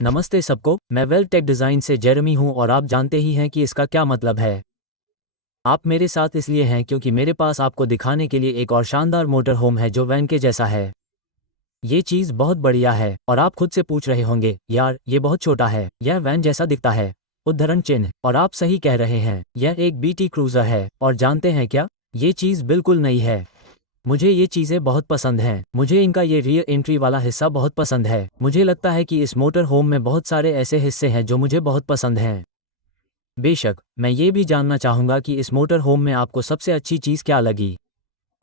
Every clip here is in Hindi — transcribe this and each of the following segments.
नमस्ते सबको, मैं वेल टेक डिज़ाइन से जेरेमी हूं और आप जानते ही हैं कि इसका क्या मतलब है। आप मेरे साथ इसलिए हैं क्योंकि मेरे पास आपको दिखाने के लिए एक और शानदार मोटर होम है जो वैन के जैसा है। ये चीज़ बहुत बढ़िया है और आप खुद से पूछ रहे होंगे, यार ये बहुत छोटा है, यह वैन जैसा दिखता है। उद्धरण चिन्ह। और आप सही कह रहे हैं, यह एक बीटी क्रूज़र है। और जानते हैं क्या, ये चीज़ बिल्कुल नई है। मुझे ये चीज़ें बहुत पसंद हैं। मुझे इनका ये रियर एंट्री वाला हिस्सा बहुत पसंद है। मुझे लगता है कि इस मोटर होम में बहुत सारे ऐसे हिस्से हैं जो मुझे बहुत पसंद हैं। बेशक, मैं ये भी जानना चाहूँगा कि इस मोटर होम में आपको सबसे अच्छी चीज़ क्या लगी।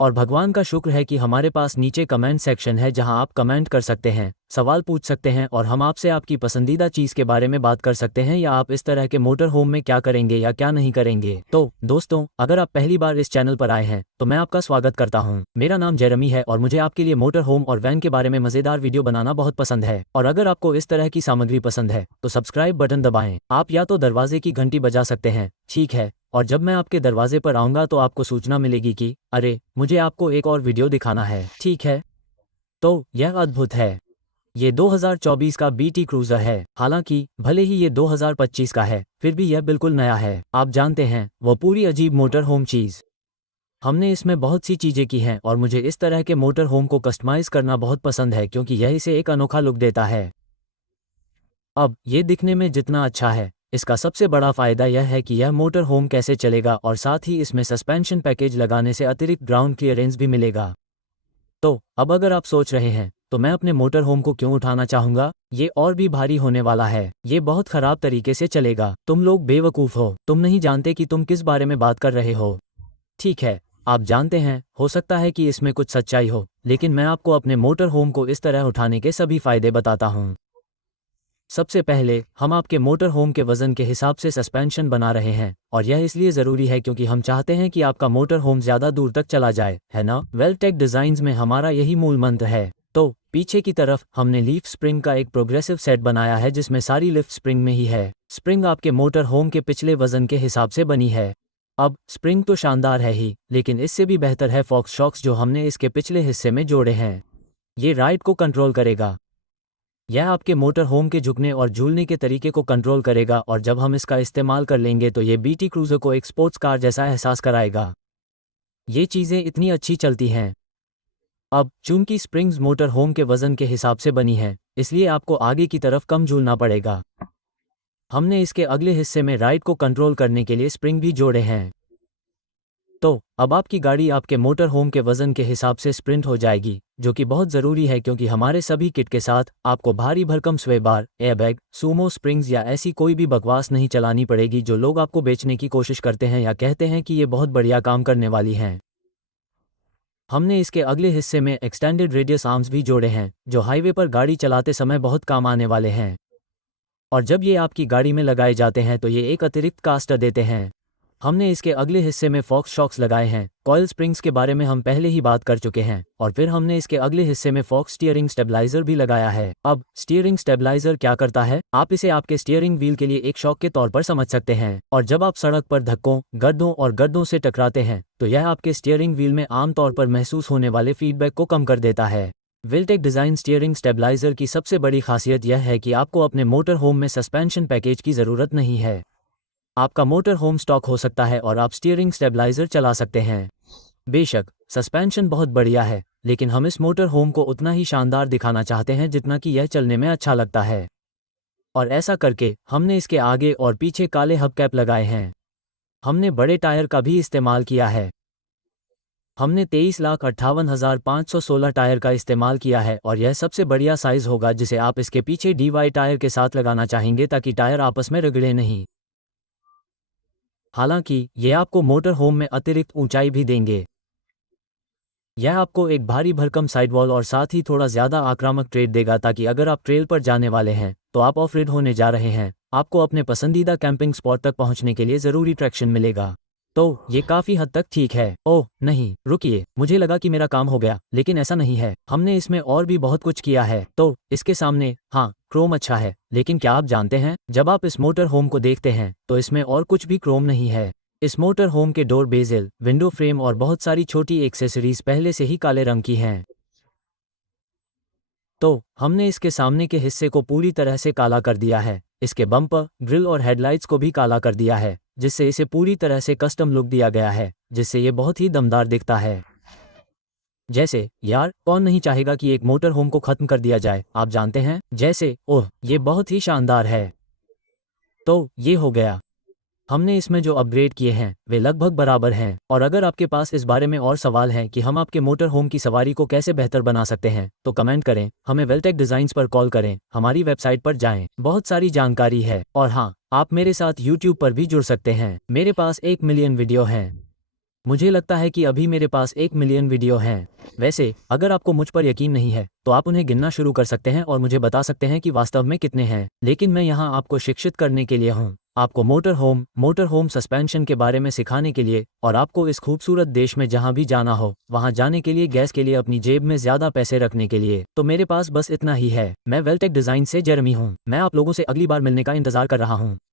और भगवान का शुक्र है कि हमारे पास नीचे कमेंट सेक्शन है जहां आप कमेंट कर सकते हैं, सवाल पूछ सकते हैं और हम आपसे आपकी पसंदीदा चीज़ के बारे में बात कर सकते हैं, या आप इस तरह के मोटर होम में क्या करेंगे या क्या नहीं करेंगे। तो दोस्तों, अगर आप पहली बार इस चैनल पर आए हैं तो मैं आपका स्वागत करता हूं। मेरा नाम जेरेमी है और मुझे आपके लिए मोटर होम और वैन के बारे में मज़ेदार वीडियो बनाना बहुत पसंद है। और अगर आपको इस तरह की सामग्री पसंद है तो सब्सक्राइब बटन दबाएं। आप या तो दरवाजे की घंटी बजा सकते हैं, ठीक है, और जब मैं आपके दरवाजे पर आऊँगा तो आपको सूचना मिलेगी कि अरे, मुझे आपको एक और वीडियो दिखाना है, ठीक है। तो यह अद्भुत है। ये 2024 का बीटी क्रूज़र है। हालांकि भले ही ये 2025 का है, फिर भी यह बिल्कुल नया है। आप जानते हैं, वो पूरी अजीब मोटर होम चीज़। हमने इसमें बहुत सी चीज़ें की हैं और मुझे इस तरह के मोटर होम को कस्टमाइज़ करना बहुत पसंद है क्योंकि यह इसे एक अनोखा लुक देता है। अब ये दिखने में जितना अच्छा है, इसका सबसे बड़ा फ़ायदा यह है कि यह मोटर होम कैसे चलेगा, और साथ ही इसमें सस्पेंशन पैकेज लगाने से अतिरिक्त ग्राउंड क्लियरेंस भी मिलेगा। तो अब अगर आप सोच रहे हैं तो मैं अपने मोटर होम को क्यों उठाना चाहूँगा, ये और भी भारी होने वाला है, ये बहुत ख़राब तरीके से चलेगा। तुम लोग बेवकूफ़ हो, तुम नहीं जानते कि तुम किस बारे में बात कर रहे हो। ठीक है, आप जानते हैं, हो सकता है कि इसमें कुछ सच्चाई हो, लेकिन मैं आपको अपने मोटर होम को इस तरह उठाने के सभी फ़ायदे बताता हूँ। सबसे पहले, हम आपके मोटर होम के वजन के हिसाब से सस्पेंशन बना रहे हैं, और यह इसलिए ज़रूरी है क्योंकि हम चाहते हैं कि आपका मोटर होम ज़्यादा दूर तक चला जाए, है ना। वेल टेक डिज़ाइंस में हमारा यही मूल मंत्र है। तो पीछे की तरफ हमने लीफ स्प्रिंग का एक प्रोग्रेसिव सेट बनाया है जिसमें सारी लिफ्ट स्प्रिंग में ही है। स्प्रिंग आपके मोटर होम के पिछले वजन के हिसाब से बनी है। अब स्प्रिंग तो शानदार है ही, लेकिन इससे भी बेहतर है फॉक्स शॉक्स जो हमने इसके पिछले हिस्से में जोड़े हैं। ये राइड को कंट्रोल करेगा। यह आपके मोटर होम के झुकने और झूलने के तरीके को कंट्रोल करेगा, और जब हम इसका इस्तेमाल कर लेंगे तो ये बीटी क्रूज़र को एक स्पोर्ट्स कार जैसा एहसास कराएगा। ये चीज़ें इतनी अच्छी चलती हैं। अब चूंकि स्प्रिंग्स मोटर होम के वज़न के हिसाब से बनी है, इसलिए आपको आगे की तरफ कम झूलना पड़ेगा। हमने इसके अगले हिस्से में राइड को कंट्रोल करने के लिए स्प्रिंग भी जोड़े हैं। तो अब आपकी गाड़ी आपके मोटर होम के वज़न के हिसाब से स्प्रिंट हो जाएगी, जो कि बहुत ज़रूरी है क्योंकि हमारे सभी किट के साथ आपको भारी भरकम स्वे बार, एयरबैग, सूमो स्प्रिंग्स या ऐसी कोई भी बकवास नहीं चलानी पड़ेगी जो लोग आपको बेचने की कोशिश करते हैं या कहते हैं कि ये बहुत बढ़िया काम करने वाली हैं। हमने इसके अगले हिस्से में एक्सटेंडेड रेडियस आर्म्स भी जोड़े हैं जो हाईवे पर गाड़ी चलाते समय बहुत काम आने वाले हैं। और जब ये आपकी गाड़ी में लगाए जाते हैं तो ये एक अतिरिक्त कास्टर देते हैं। हमने इसके अगले हिस्से में फॉक्स शॉक्स लगाए हैं। कॉइल स्प्रिंग्स के बारे में हम पहले ही बात कर चुके हैं, और फिर हमने इसके अगले हिस्से में फॉक्स स्टीयरिंग स्टेबलाइजर भी लगाया है। अब स्टीयरिंग स्टेबलाइजर क्या करता है, आप इसे आपके स्टीयरिंग व्हील के लिए एक शॉक के तौर पर समझ सकते हैं, और जब आप सड़क पर धक्कों, गड्ढों और गड्ढों से टकराते हैं तो यह आपके स्टीयरिंग व्हील में आमतौर पर महसूस होने वाले फीडबैक को कम कर देता है। वेलटेक डिज़ाइन स्टीयरिंग स्टेबलाइजर की सबसे बड़ी खासियत यह है कि आपको अपने मोटर होम में सस्पेंशन पैकेज की ज़रूरत नहीं है। आपका मोटर होम स्टॉक हो सकता है और आप स्टीयरिंग स्टेबलाइजर चला सकते हैं। बेशक सस्पेंशन बहुत बढ़िया है, लेकिन हम इस मोटर होम को उतना ही शानदार दिखाना चाहते हैं जितना कि यह चलने में अच्छा लगता है। और ऐसा करके हमने इसके आगे और पीछे काले हबकैप लगाए हैं। हमने बड़े टायर का भी इस्तेमाल किया है। हमने 23,58,516 टायर का इस्तेमाल किया है, और यह सबसे बढ़िया साइज़ होगा जिसे आप इसके पीछे DY टायर के साथ लगाना चाहेंगे ताकि टायर आपस में रगड़े नहीं। हालांकि ये आपको मोटर होम में अतिरिक्त ऊंचाई भी देंगे। यह आपको एक भारी भरकम साइडवॉल और साथ ही थोड़ा ज़्यादा आक्रामक ट्रेड देगा ताकि अगर आप ट्रेल पर जाने वाले हैं तो आप ऑफ रोड होने जा रहे हैं, आपको अपने पसंदीदा कैंपिंग स्पॉट तक पहुंचने के लिए ज़रूरी ट्रैक्शन मिलेगा। तो ये काफ़ी हद तक ठीक है। ओह नहीं, रुकिए, मुझे लगा कि मेरा काम हो गया, लेकिन ऐसा नहीं है। हमने इसमें और भी बहुत कुछ किया है। तो इसके सामने, हाँ, क्रोम अच्छा है, लेकिन क्या आप जानते हैं, जब आप इस मोटर होम को देखते हैं तो इसमें और कुछ भी क्रोम नहीं है। इस मोटर होम के डोर बेजल, विंडो फ्रेम और बहुत सारी छोटी एक्सेसरीज पहले से ही काले रंग की हैं। तो हमने इसके सामने के हिस्से को पूरी तरह से काला कर दिया है, इसके बम्पर, ग्रिल और हेडलाइट्स को भी काला कर दिया है, जिससे इसे पूरी तरह से कस्टम लुक दिया गया है, जिससे ये बहुत ही दमदार दिखता है। जैसे यार, कौन नहीं चाहेगा कि एक मोटर होम को खत्म कर दिया जाए, आप जानते हैं, जैसे ओह ये बहुत ही शानदार है। तो ये हो गया। हमने इसमें जो अपग्रेड किए हैं वे लगभग बराबर हैं, और अगर आपके पास इस बारे में और सवाल हैं कि हम आपके मोटर होम की सवारी को कैसे बेहतर बना सकते हैं, तो कमेंट करें, हमें वेलटेक डिज़ाइंस पर कॉल करें, हमारी वेबसाइट पर जाएं, बहुत सारी जानकारी है। और हाँ, आप मेरे साथ यूट्यूब पर भी जुड़ सकते हैं, मेरे पास 1 मिलियन वीडियो हैं। मुझे लगता है कि अभी मेरे पास 1 मिलियन वीडियो हैं। वैसे अगर आपको मुझ पर यकीन नहीं है तो आप उन्हें गिनना शुरू कर सकते हैं और मुझे बता सकते हैं कि वास्तव में कितने हैं, लेकिन मैं यहाँ आपको शिक्षित करने के लिए हूँ, आपको मोटर होम सस्पेंशन के बारे में सिखाने के लिए, और आपको इस खूबसूरत देश में जहाँ भी जाना हो वहाँ जाने के लिए गैस के लिए अपनी जेब में ज़्यादा पैसे रखने के लिए। तो मेरे पास बस इतना ही है। मैं वेलटेक डिज़ाइन से जेरमी हूँ। मैं आप लोगों से अगली बार मिलने का इंतज़ार कर रहा हूँ।